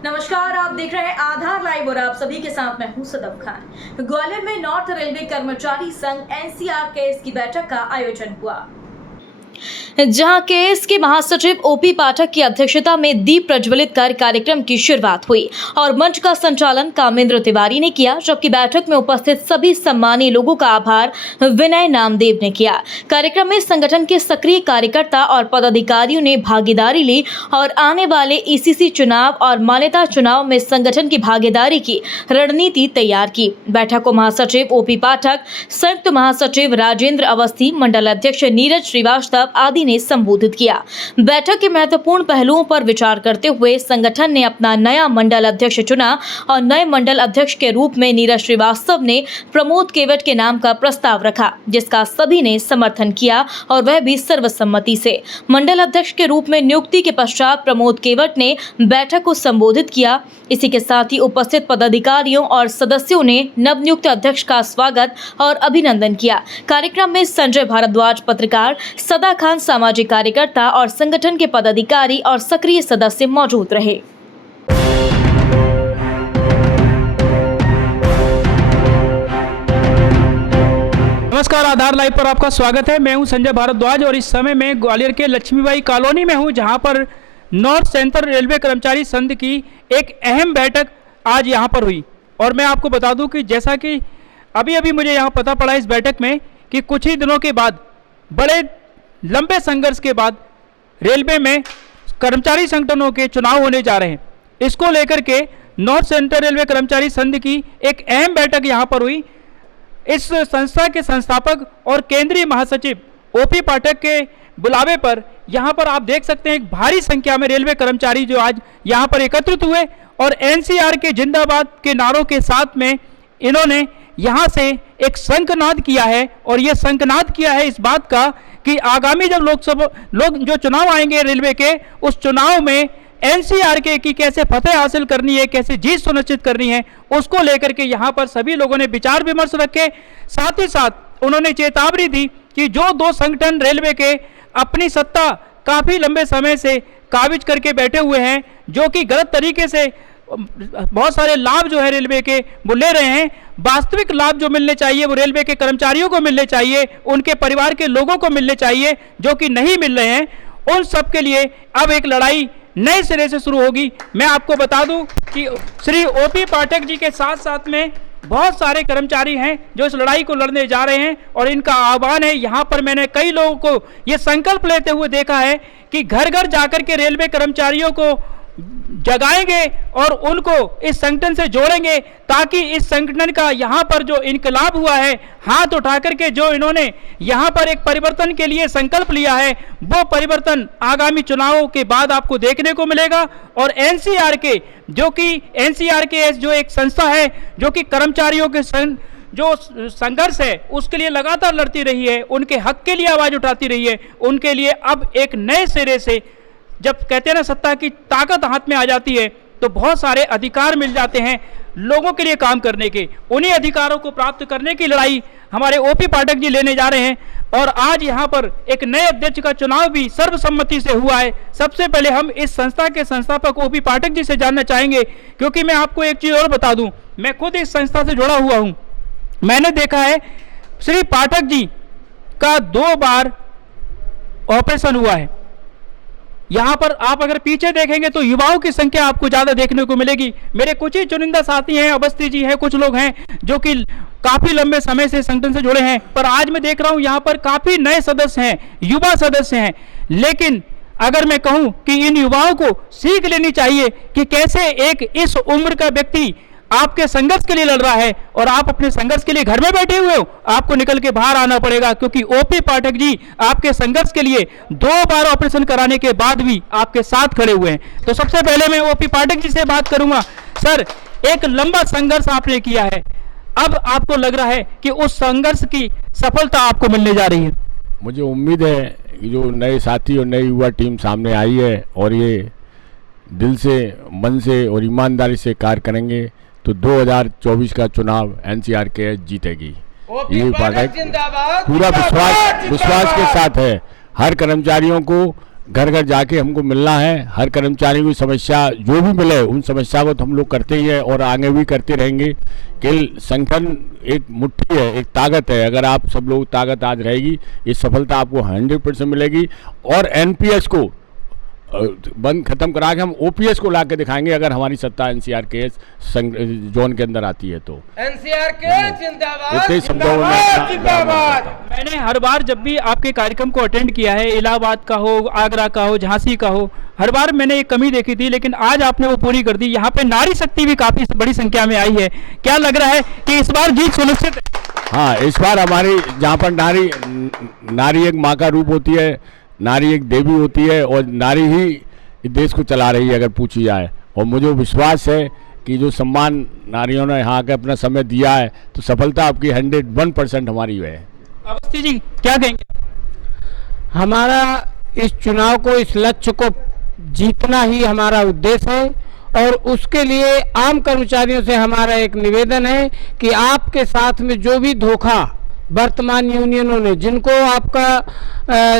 नमस्कार, आप देख रहे हैं आधार लाइव और आप सभी के साथ मैं हूं सदफ खान। ग्वालियर में नॉर्थ रेलवे कर्मचारी संघ एनसीआर केस की बैठक का आयोजन हुआ, जहां केएस के महासचिव ओपी पाठक की अध्यक्षता में दीप प्रज्वलित कर कार्यक्रम की शुरुआत हुई और मंच का संचालन कामेंद्र तिवारी ने किया, जबकि बैठक में उपस्थित सभी सम्मानीय लोगों का आभार विनय नामदेव ने किया। कार्यक्रम में संगठन के सक्रिय कार्यकर्ता और पदाधिकारियों ने भागीदारी ली और आने वाले ईसीसी चुनाव और मान्यता चुनाव में संगठन की भागीदारी की रणनीति तैयार की। बैठक को महासचिव ओपी पाठक, संयुक्त महासचिव राजेंद्र अवस्थी, मंडल अध्यक्ष नीरज श्रीवास्तव आदि ने संबोधित किया। बैठक के महत्वपूर्ण पहलुओं पर विचार करते हुए संगठन ने अपना नया मंडल अध्यक्ष चुना और नए मंडल अध्यक्ष के रूप में नीरज श्रीवास्तव ने प्रमोद केवट के नाम का प्रस्ताव रखा, जिसका सभी ने समर्थन किया और वह भी सर्वसम्मति से। मंडल अध्यक्ष के रूप में नियुक्ति के पश्चात प्रमोद केवट ने बैठक को संबोधित किया। इसी के साथ ही उपस्थित पदाधिकारियों और सदस्यों ने नवनियुक्त अध्यक्ष का स्वागत और अभिनंदन किया। कार्यक्रम में संजय भारद्वाज पत्रकार, सदा खान सामाजिक कार्यकर्ता और संगठन के पदाधिकारी और सक्रिय सदस्य मौजूद रहे। नमस्कार, आधार लाइव पर आपका स्वागत है। मैं हूं संजय भारद्वाज और इस समय मैं ग्वालियर के लक्ष्मीबाई कॉलोनी में हूं, जहां पर नॉर्थ सेंट्रल रेलवे कर्मचारी संघ की एक अहम बैठक आज यहां पर हुई। और मैं आपको बता दूं कि जैसा कि अभी मुझे यहां पता पड़ा इस बैठक में कि कुछ ही दिनों के बाद, बड़े लंबे संघर्ष के बाद रेलवे में कर्मचारी संगठनों के चुनाव होने जा रहे हैं। इसको लेकर के नॉर्थ सेंट्रल रेलवे कर्मचारी संघ की एक अहम बैठक यहाँ पर हुई। इस संस्था के संस्थापक और केंद्रीय महासचिव ओपी पाठक के बुलावे पर यहाँ पर आप देख सकते हैं एक भारी संख्या में रेलवे कर्मचारी जो आज यहाँ पर एकत्रित हुए और एनसीआर के जिंदाबाद के नारों के साथ में इन्होंने यहाँ से एक शंखनाद किया है। और ये शंखनाद किया है इस बात का कि आगामी जब लोग जो चुनाव आएंगे रेलवे के, उस चुनाव में एनसीआर के की कैसे फतेह हासिल करनी है, कैसे जीत सुनिश्चित करनी है, उसको लेकर के यहाँ पर सभी लोगों ने विचार विमर्श रखे। साथ ही साथ उन्होंने चेतावनी दी कि जो दो संगठन रेलवे के अपनी सत्ता काफ़ी लंबे समय से काबिज करके बैठे हुए हैं, जो कि गलत तरीके से बहुत सारे लाभ जो है रेलवे के वो ले रहे हैं, वास्तविक लाभ जो मिलने चाहिए वो रेलवे के कर्मचारियों को मिलने चाहिए, उनके परिवार के लोगों को मिलने चाहिए, जो कि नहीं मिल रहे हैं, उन सब के लिए अब एक लड़ाई नए सिरे से शुरू होगी। मैं आपको बता दूं कि श्री ओपी पाठक जी के साथ साथ में बहुत सारे कर्मचारी हैं जो इस लड़ाई को लड़ने जा रहे हैं और इनका आह्वान है। यहाँ पर मैंने कई लोगों को ये संकल्प लेते हुए देखा है कि घर घर जाकर के रेलवे कर्मचारियों को जगाएंगे और उनको इस संगठन से जोड़ेंगे, ताकि इस संगठन का यहाँ पर जो इनकलाब हुआ है, हाथ उठा करके जो इन्होंने यहाँ पर एक परिवर्तन के लिए संकल्प लिया है, वो परिवर्तन आगामी चुनावों के बाद आपको देखने को मिलेगा। और एनसीआर के जो एक संस्था है जो कि कर्मचारियों के जो संघर्ष है उसके लिए लगातार लड़ती रही है, उनके हक के लिए आवाज उठाती रही है, उनके लिए अब एक नए सिरे से, जब कहते हैं ना सत्ता की ताकत हाथ में आ जाती है तो बहुत सारे अधिकार मिल जाते हैं लोगों के लिए काम करने के। उन्हीं अधिकारों को प्राप्त करने की लड़ाई हमारे ओपी पाठक जी लेने जा रहे हैं। और आज यहाँ पर एक नए अध्यक्ष का चुनाव भी सर्वसम्मति से हुआ है। सबसे पहले हम इस संस्था के संस्थापक ओपी पाठक जी से जानना चाहेंगे, क्योंकि मैं आपको एक चीज़ और बता दूं, मैं खुद इस संस्था से जुड़ा हुआ हूँ। मैंने देखा है श्री पाठक जी का 2 बार ऑपरेशन हुआ है। यहाँ पर आप अगर पीछे देखेंगे तो युवाओं की संख्या आपको ज़्यादा देखने को मिलेगी। मेरे कुछ ही चुनिंदा साथी हैं, अवस्थी जी हैं, कुछ लोग हैं जो कि काफ़ी लंबे समय से संगठन से जुड़े हैं, पर आज मैं देख रहा हूँ यहाँ पर काफ़ी नए सदस्य हैं, युवा सदस्य हैं। लेकिन अगर मैं कहूँ कि इन युवाओं को सीख लेनी चाहिए कि कैसे एक इस उम्र का व्यक्ति आपके संघर्ष के लिए लड़ रहा है और आप अपने संघर्ष के लिए घर में बैठे हुए हो, आपको निकल के बाहर आना पड़ेगा, क्योंकि ओपी पाठक जी आपके संघर्ष के लिए 2 बार ऑपरेशन कराने के बाद भी आपके साथ खड़े हुए हैं। तो सबसे पहले मैं ओपी पाठक जी से बात करूंगा। सर, एक लंबा संघर्ष आपने किया है, अब आपको लग रहा है कि उस संघर्ष की सफलता आपको मिलने जा रही है? मुझे उम्मीद है कि जो नए साथी और नई युवा टीम सामने आई है और ये दिल से, मन से और ईमानदारी से कार्य करेंगे तो 2024 का चुनाव एनसीआर के जीतेगी। ये पाठक पूरा विश्वास के साथ है। हर कर्मचारियों को घर घर जाके हमको मिलना है। हर कर्मचारी की समस्या जो भी मिले उन समस्या को तो हम लोग करते ही हैं और आगे भी करते रहेंगे। कि संगठन एक मुट्ठी है, एक ताकत है। अगर आप सब लोग ताकत आज रहेगी, ये सफलता आपको 100% मिलेगी। और एनपीएस को बंद खत्म करा के हम ओपीएस को ला के दिखाएंगे अगर हमारी सत्ता एनसीआर के जोन के अंदर आती है तो। एनसीआर के जिंदाबाद, इतने शब्दों में मैंने हर बार जब भी आपके कार्यक्रम को अटेंड किया है, इलाहाबाद का हो, आगरा का हो, झांसी का हो, हर बार मैंने एक कमी देखी थी, लेकिन आज आपने वो पूरी कर दी। यहाँ पे नारी शक्ति भी काफी बड़ी संख्या में आई है। क्या लग रहा है कि इस बार जीत सुनिश्चित है? हाँ, इस बार हमारी जहाँ पर नारी एक माँ का रूप होती है, नारी एक देवी होती है और नारी ही इस देश को चला रही है अगर पूछी जाए। और मुझे विश्वास है कि जो सम्मान नारियों ने यहाँ के अपना समय दिया है तो सफलता आपकी 101% हमारी है। अवस्थी जी क्या कहेंगे? हमारा इस चुनाव को, इस लक्ष्य को जीतना ही हमारा उद्देश्य है और उसके लिए आम कर्मचारियों से हमारा एक निवेदन है कि आपके साथ में जो भी धोखा वर्तमान यूनियनों ने, जिनको आपका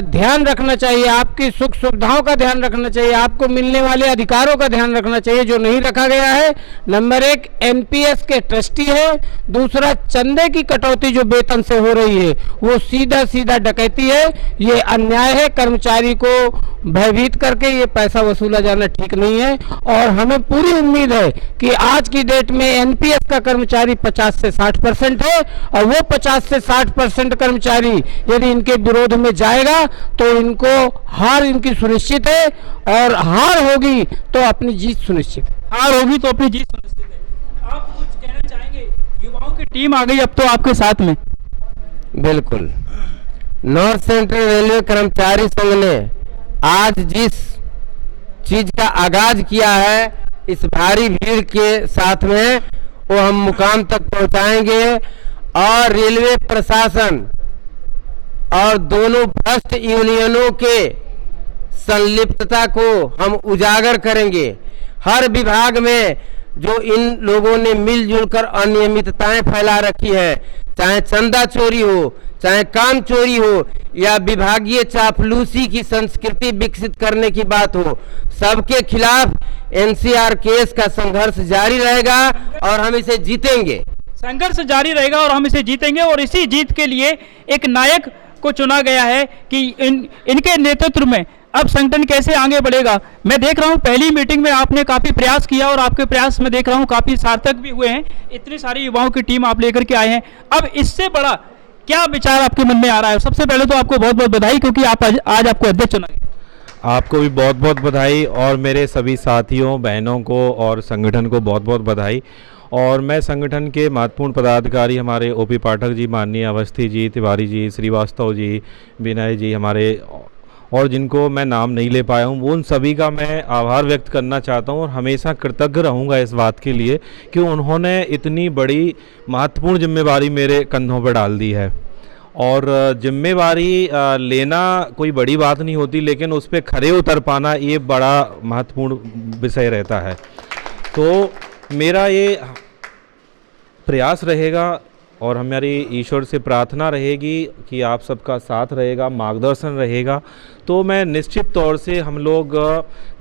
ध्यान रखना चाहिए, आपकी सुख सुविधाओं का ध्यान रखना चाहिए, आपको मिलने वाले अधिकारों का ध्यान रखना चाहिए, जो नहीं रखा गया है। नंबर 1 एनपीएस के ट्रस्टी है, दूसरा चंदे की कटौती जो वेतन से हो रही है वो सीधा सीधा डकैती है, ये अन्याय है। कर्मचारी को भयभीत करके ये पैसा वसूला जाना ठीक नहीं है और हमें पूरी उम्मीद है कि आज की डेट में एनपीएस का कर्मचारी 50 से 60% है और वो 50 से 60% कर्मचारी यदि इनके विरोध में जाएगा तो इनको हार इनकी सुनिश्चित है और हार होगी तो अपनी जीत सुनिश्चित है। हार होगी तो अपनी जीत सुनिश्चित है। आप कुछ कहना चाहेंगे? युवाओं की टीम आ गई अब तो आपके साथ में। बिल्कुल, नॉर्थ सेंट्रल रेलवे कर्मचारी संघ ने आज जिस चीज का आगाज किया है इस भारी भीड़ के साथ में वो हम मुकाम तक पहुंचाएंगे और रेलवे प्रशासन और दोनों भ्रष्ट यूनियनों के संलिप्तता को हम उजागर करेंगे। हर विभाग में जो इन लोगों ने मिलजुल कर अनियमितताएं फैला रखी है, चाहे चंदा चोरी हो, चाहे काम चोरी हो या विभागीय चापलूसी की संस्कृति विकसित करने की बात हो, सबके खिलाफ एनसीआर केस का संघर्ष जारी रहेगा और हम इसे जीतेंगे। संघर्ष जारी रहेगा और हम इसे जीतेंगे। और इसी जीत के लिए एक नायक को चुना गया है कि इनके नेतृत्व में अब संगठन कैसे आगे बढ़ेगा। मैं देख रहा हूं पहली मीटिंग में आपने काफी प्रयास किया और आपके प्रयास में देख रहा हूं काफी सार्थक भी हुए हैं। इतनी सारी युवाओं की टीम आप लेकर के आए हैं, अब इससे बड़ा क्या विचार आपके मन में आ रहा है? सबसे पहले तो आपको बहुत बहुत बधाई क्योंकि आप आज आपको अध्यक्ष चुना गया। आपको भी बहुत बहुत बधाई और मेरे सभी साथियों बहनों को और संगठन को बहुत बहुत बधाई। और मैं संगठन के महत्वपूर्ण पदाधिकारी हमारे ओपी पाठक जी, माननीय अवस्थी जी, तिवारी जी, श्रीवास्तव जी, विनय जी हमारे, और जिनको मैं नाम नहीं ले पाया हूँ, उन सभी का मैं आभार व्यक्त करना चाहता हूँ और हमेशा कृतज्ञ रहूँगा इस बात के लिए कि उन्होंने इतनी बड़ी महत्वपूर्ण जिम्मेवारी मेरे कंधों पर डाल दी है। और जिम्मेवारी लेना कोई बड़ी बात नहीं होती, लेकिन उस पर खरे उतर पाना ये बड़ा महत्वपूर्ण विषय रहता है। तो मेरा ये प्रयास रहेगा और हमारी ईश्वर से प्रार्थना रहेगी कि आप सबका साथ रहेगा, मार्गदर्शन रहेगा। तो मैं निश्चित तौर से हम लोग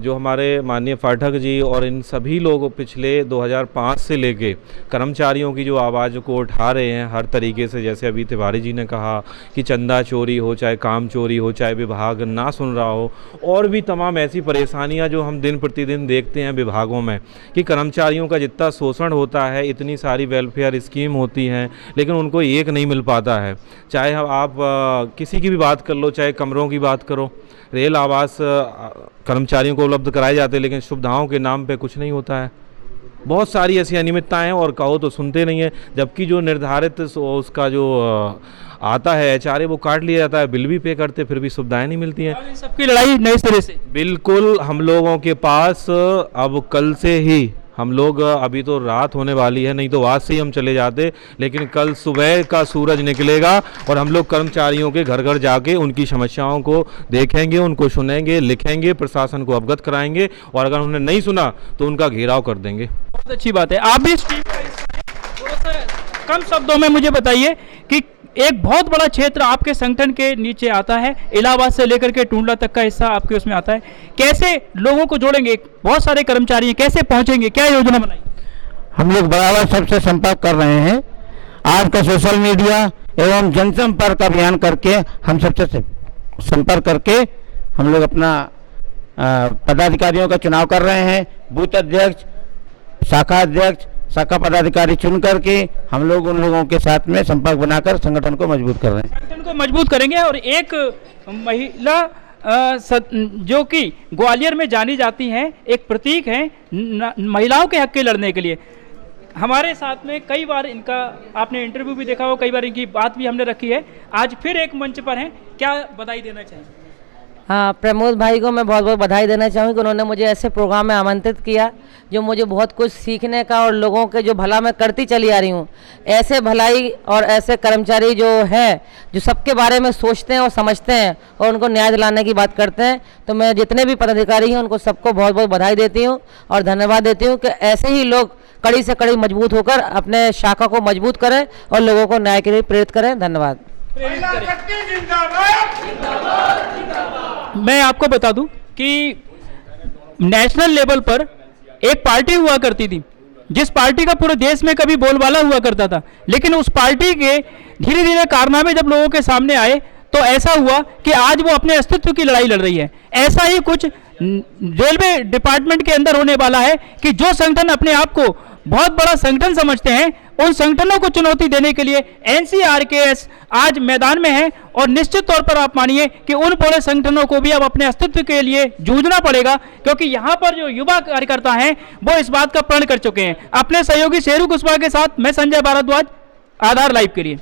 जो हमारे माननीय पाठक जी और इन सभी लोग पिछले 2005 से लेके कर्मचारियों की जो आवाज़ को उठा रहे हैं हर तरीके से, जैसे अभी तिवारी जी ने कहा कि चंदा चोरी हो, चाहे काम चोरी हो, चाहे विभाग ना सुन रहा हो, और भी तमाम ऐसी परेशानियां जो हम दिन प्रतिदिन देखते हैं विभागों में कि कर्मचारियों का जितना शोषण होता है, इतनी सारी वेलफेयर स्कीम होती हैं लेकिन उनको एक नहीं मिल पाता है। चाहे आप किसी की भी बात कर लो, चाहे कमरों की बात करो, रेल आवास कर्मचारियों को उपलब्ध कराए जाते हैं लेकिन सुविधाओं के नाम पे कुछ नहीं होता है। बहुत सारी ऐसी अनियमितताएं हैं और कहो तो सुनते नहीं है, जबकि जो निर्धारित उसका जो आता है एचआरए वो काट लिया जाता है, बिल भी पे करते फिर भी सुविधाएं नहीं मिलती हैं। सबकी लड़ाई नए सिरे से। बिल्कुल, हम लोगों के पास अब कल से ही हम लोग, अभी तो रात होने वाली है, नहीं तो आज से ही हम चले जाते, लेकिन कल सुबह का सूरज निकलेगा और हम लोग कर्मचारियों के घर घर जाके उनकी समस्याओं को देखेंगे, उनको सुनेंगे, लिखेंगे, प्रशासन को अवगत कराएंगे और अगर उन्हें नहीं सुना तो उनका घेराव कर देंगे। बहुत अच्छी बात है, आप भी इस टीम का हिस्सा हैं। थोड़ा सा कम शब्दों में मुझे बताइए कि एक बहुत बड़ा क्षेत्र आपके संगठन के नीचे आता है, इलाहाबाद से लेकर के टूंडला तक का हिस्सा आपके उसमें आता है। कैसे लोगों को जोड़ेंगे? बहुत सारे कर्मचारी हैं, कैसे पहुंचेंगे? क्या योजना बनाई? हम लोग बराबर सबसे संपर्क कर रहे हैं। आज का सोशल मीडिया एवं जनसंपर्क अभियान करके हम सबसे संपर्क करके हम लोग अपना पदाधिकारियों का चुनाव कर रहे हैं। बूथ अध्यक्ष, शाखा अध्यक्ष, शाखा पदाधिकारी चुन करके हम लोग उन लोगों के साथ में संपर्क बनाकर संगठन को मजबूत कर रहे हैं। संगठन को मजबूत करेंगे। और एक महिला जो कि ग्वालियर में जानी जाती हैं, एक प्रतीक हैं महिलाओं के हक के लड़ने के लिए। हमारे साथ में कई बार इनका आपने इंटरव्यू भी देखा हो, कई बार इनकी बात भी हमने रखी है। आज फिर एक मंच पर हैं, क्या बधाई देना चाहिए? हाँ, प्रमोद भाई को मैं बहुत बहुत बधाई देना चाहूँगी कि उन्होंने मुझे ऐसे प्रोग्राम में आमंत्रित किया जो मुझे बहुत कुछ सीखने का और लोगों के जो भला मैं करती चली आ रही हूँ। ऐसे भलाई और ऐसे कर्मचारी जो हैं जो सबके बारे में सोचते हैं और समझते हैं और उनको न्याय दिलाने की बात करते हैं, तो मैं जितने भी पदाधिकारी हैं उनको सबको बहुत बहुत बधाई देती हूँ और धन्यवाद देती हूँ कि ऐसे ही लोग कड़ी से कड़ी मजबूत होकर अपने शाखा को मजबूत करें और लोगों को न्याय के लिए प्रेरित करें। धन्यवाद। मैं आपको बता दूं कि नेशनल लेवल पर एक पार्टी हुआ करती थी, जिस पार्टी का पूरे देश में कभी बोलबाला हुआ करता था, लेकिन उस पार्टी के धीरे धीरे कारनामे जब लोगों के सामने आए तो ऐसा हुआ कि आज वो अपने अस्तित्व की लड़ाई लड़ रही है। ऐसा ही कुछ रेलवे डिपार्टमेंट के अंदर होने वाला है कि जो संगठन अपने आप को बहुत बड़ा संगठन समझते हैं, उन संगठनों को चुनौती देने के लिए NCRKS आज मैदान में है। और निश्चित तौर पर आप मानिए कि उन बड़े संगठनों को भी अब अपने अस्तित्व के लिए जूझना पड़ेगा, क्योंकि यहाँ पर जो युवा कार्यकर्ता हैं वो इस बात का प्रण कर चुके हैं। अपने सहयोगी शेरू कुशवाहा के साथ मैं संजय भारद्वाज, आधार लाइव के लिए।